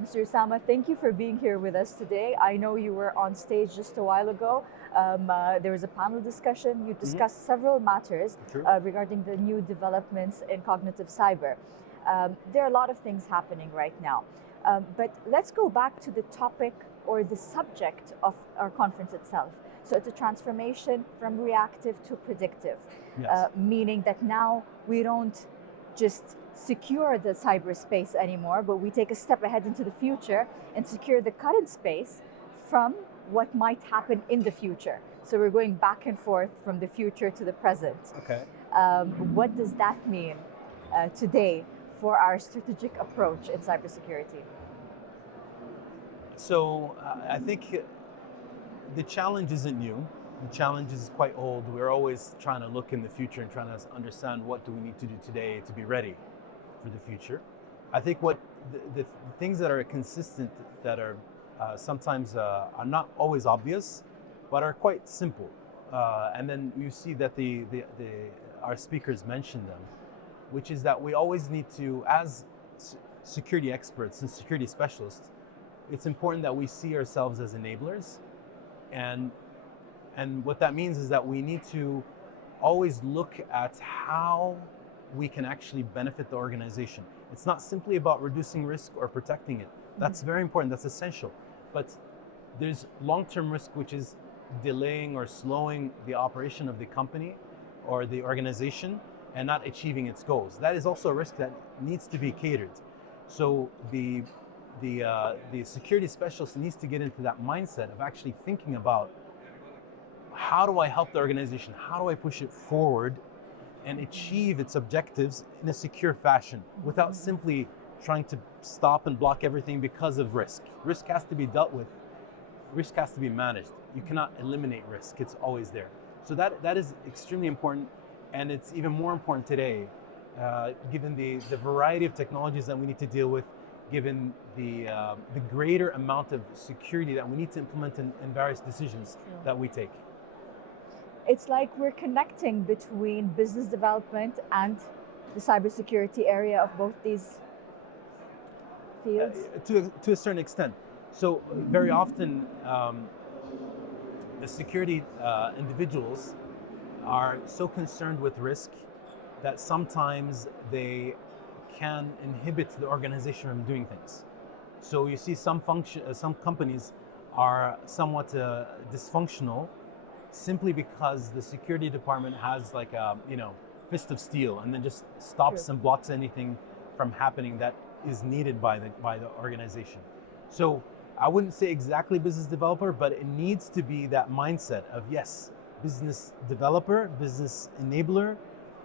Mr. Osama, thank you for being here with us today. I know you were on stage just a while ago. There was a panel discussion. You discussed several matters regarding the new developments in cognitive cyber. There are a lot of things happening right now. But let's go back to the topic or the subject of our conference itself. So it's a transformation from reactive to predictive, meaning that now we don't just secure the cyberspace anymore, but we take a step ahead into the future and secure the current space from what might happen in the future. So we're going back and forth from the future to the present. Okay. What does that mean today for our strategic approach in cybersecurity? So I think the challenge isn't new. The challenge is quite old. We're always trying to look in the future and trying to understand what do we need to do today to be ready for the future. I think what the things that are consistent, that are sometimes are not always obvious, but are quite simple. And then you see that our speakers mentioned them, which is that we always need to, as security experts and security specialists, it's important that we see ourselves as enablers. And what that means is that we need to always look at how we can actually benefit the organization. It's not simply about reducing risk or protecting it. That's very important, that's essential. But there's long-term risk, which is delaying or slowing the operation of the company or the organization and not achieving its goals. That is also a risk that needs to be catered. So the security specialist needs to get into that mindset of actually thinking about, how do I help the organization? How do I push it forward and achieve its objectives in a secure fashion without simply trying to stop and block everything because of risk? Risk has to be dealt with. Risk has to be managed. You cannot eliminate risk. It's always there. So that is extremely important, and it's even more important today, given the variety of technologies that we need to deal with, given the greater amount of security that we need to implement in various decisions that we take. It's like we're connecting between business development and the cybersecurity area of both these fields? To a certain extent. So very often, the security individuals are so concerned with risk that sometimes they can inhibit the organization from doing things. So you see some companies are somewhat dysfunctional simply because the security department has like a fist of steel and then just stops and blocks anything from happening that is needed by the organization. So I wouldn't say exactly business developer, but it needs to be that mindset of, yes, business developer, business enabler,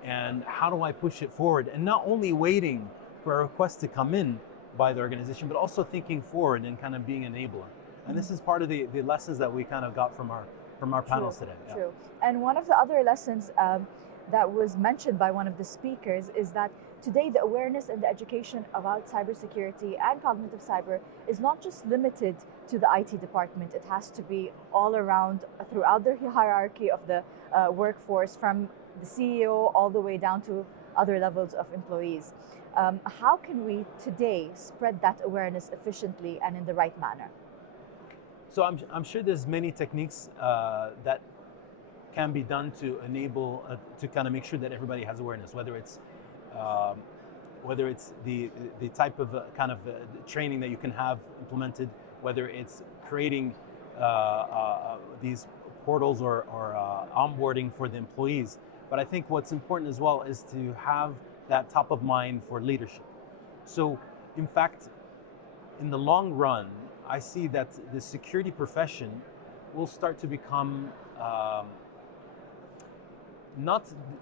and how do I push it forward? And not only waiting for a request to come in by the organization, but also thinking forward and kind of being an enabler. And this is part of the lessons that we kind of got from our panels today. True. And one of the other lessons that was mentioned by one of the speakers is that today the awareness and the education about cybersecurity and cognitive cyber is not just limited to the IT department. It has to be all around throughout the hierarchy of the workforce, from the CEO all the way down to other levels of employees. How can we today spread that awareness efficiently and in the right manner? So I'm sure there's many techniques that can be done to enable, to kind of make sure that everybody has awareness, whether it's the type of kind of training that you can have implemented, whether it's creating these portals or onboarding for the employees. But I think what's important as well is to have that top of mind for leadership. So in fact, in the long run, I see that the security profession will start to become I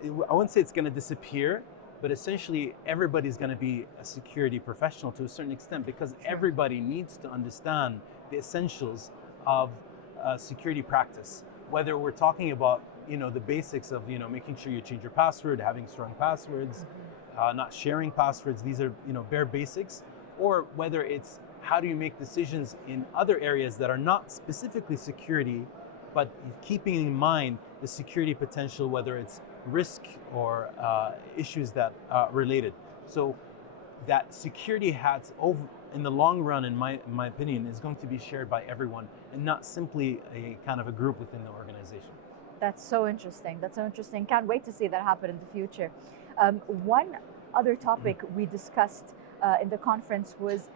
wouldn't say it's going to disappear, but essentially everybody's going to be a security professional to a certain extent, because everybody needs to understand the essentials of security practice. Whether we're talking about the basics of making sure you change your password, having strong passwords, not sharing passwords. These are bare basics, or whether it's how do you make decisions in other areas that are not specifically security, but keeping in mind the security potential, whether it's risk or issues that are related. So that security hats over in the long run, in my opinion, is going to be shared by everyone and not simply a kind of a group within the organization. That's so interesting. That's so interesting. Can't wait to see that happen in the future. One other topic we discussed in the conference was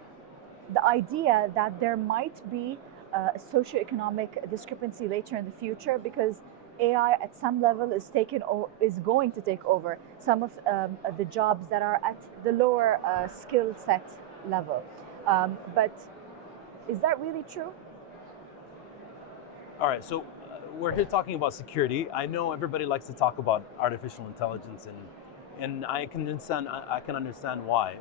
the idea that there might be a socioeconomic discrepancy later in the future because AI at some level is going to take over some of the jobs that are at the lower skill set level. But is that really true? All right, so we're here talking about security. I know everybody likes to talk about artificial intelligence, and I can understand why.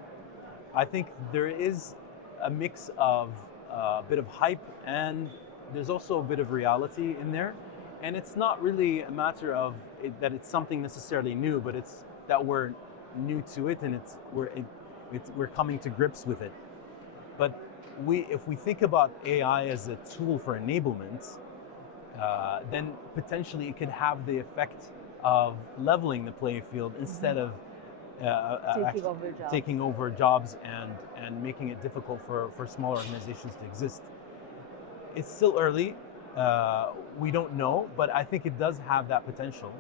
I think there is a mix of a bit of hype, and there's also a bit of reality in there. And it's not really a matter of that it's something necessarily new, but it's that we're new to it, and we're coming to grips with it. But if we think about AI as a tool for enablement, then potentially it could have the effect of leveling the playing field instead of taking over jobs and making it difficult for smaller organizations to exist. It's still early. We don't know, but I think it does have that potential.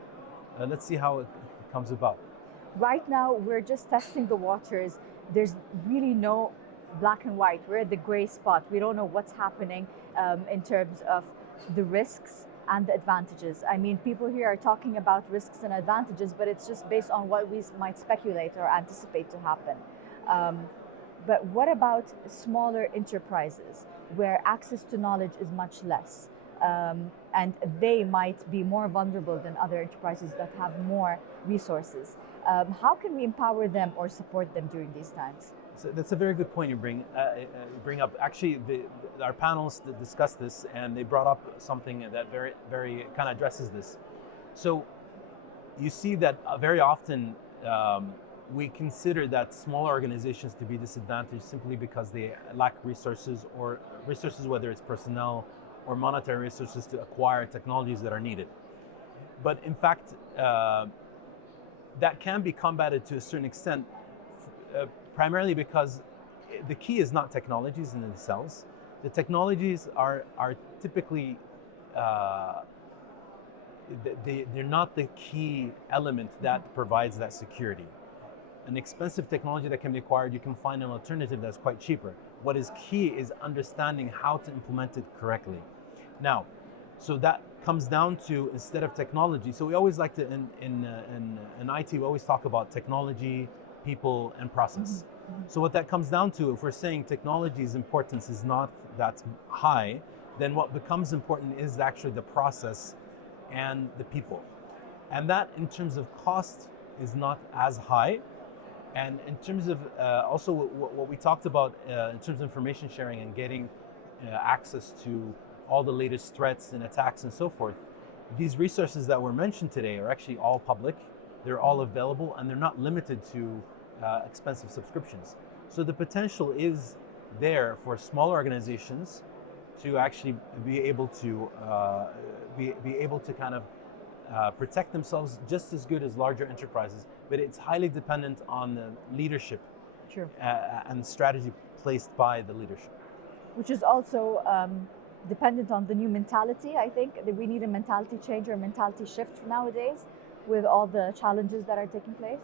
Let's see how it comes about. Right now, we're just testing the waters. There's really no black and white. We're at the gray spot. We don't know what's happening in terms of the risks and the advantages. I mean, people here are talking about risks and advantages, but it's just based on what we might speculate or anticipate to happen. But what about smaller enterprises where access to knowledge is much less? And they might be more vulnerable than other enterprises that have more resources. How can we empower them or support them during these times? So that's a very good point you bring up. Actually, our panelists discussed this, and they brought up something that very kind of addresses this. So you see that very often we consider that smaller organizations to be disadvantaged simply because they lack resources, whether it's personnel or monetary resources to acquire technologies that are needed. But in fact, that can be combated to a certain extent, primarily because the key is not technologies in themselves. The technologies are typically, they're not the key element that provides that security. An expensive technology that can be acquired, you can find an alternative that's quite cheaper. What is key is understanding how to implement it correctly. Now, so that comes down to, instead of technology, so we always like to, in IT, we always talk about technology, people, and process. Mm-hmm. So what that comes down to, if we're saying technology's importance is not that high, then what becomes important is actually the process and the people. And that, in terms of cost, is not as high. And in terms of also what we talked about in terms of information sharing and getting access to all the latest threats and attacks and so forth, these resources that were mentioned today are actually all public. They're all available, and they're not limited to expensive subscriptions. So the potential is there for smaller organizations to actually be able to kind of protect themselves just as good as larger enterprises, but it's highly dependent on the leadership. Sure. And strategy placed by the leadership. Which is also dependent on the new mentality. I think that we need a mentality change or a mentality shift nowadays with all the challenges that are taking place.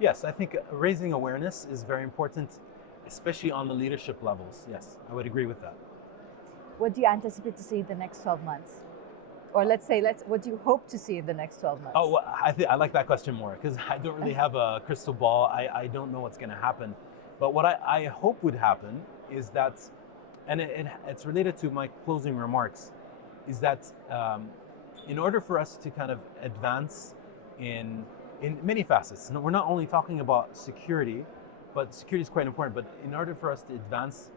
Yes, I think raising awareness is very important, especially on the leadership levels. Yes, I would agree with that. What do you anticipate to see in the next 12 months? Or what do you hope to see in the next 12 months? Oh, well, I like that question more, because I don't really have a crystal ball. I don't know what's going to happen. But what I hope would happen is that, and it's related to my closing remarks, is that in order for us to kind of advance in many facets, we're not only talking about security, but security is quite important, but in order for us to advance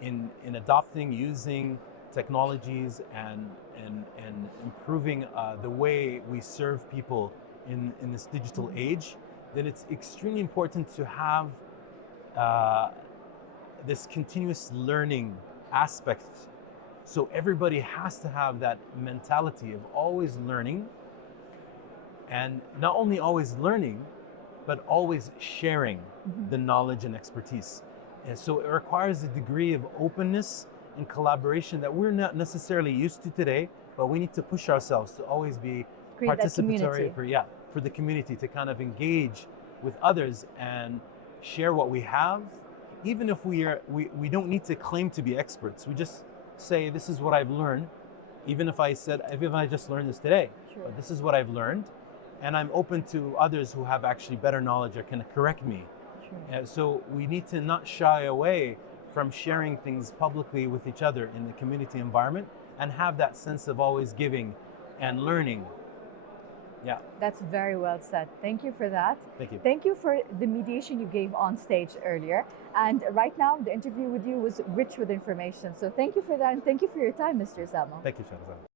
in adopting, using technologies and improving the way we serve people in this digital age, then it's extremely important to have this continuous learning aspect. So everybody has to have that mentality of always learning, and not only always learning, but always sharing the knowledge and expertise. And so it requires a degree of openness and collaboration that we're not necessarily used to today, but we need to push ourselves to always be Create that participatory community. for the community to kind of engage with others and share what we have. Even if we don't need to claim to be experts. We just say, this is what I've learned. Even if I just learned this today, Sure. but this is what I've learned, and I'm open to others who have actually better knowledge or can correct me. Sure. So we need to not shy away from sharing things publicly with each other in the community environment and have that sense of always giving and learning. Yeah. That's very well said. Thank you for that. Thank you. Thank you for the mediation you gave on stage earlier. And right now, the interview with you was rich with information. So thank you for that, and thank you for your time, Mr. Osama. Thank you, Shahrazad.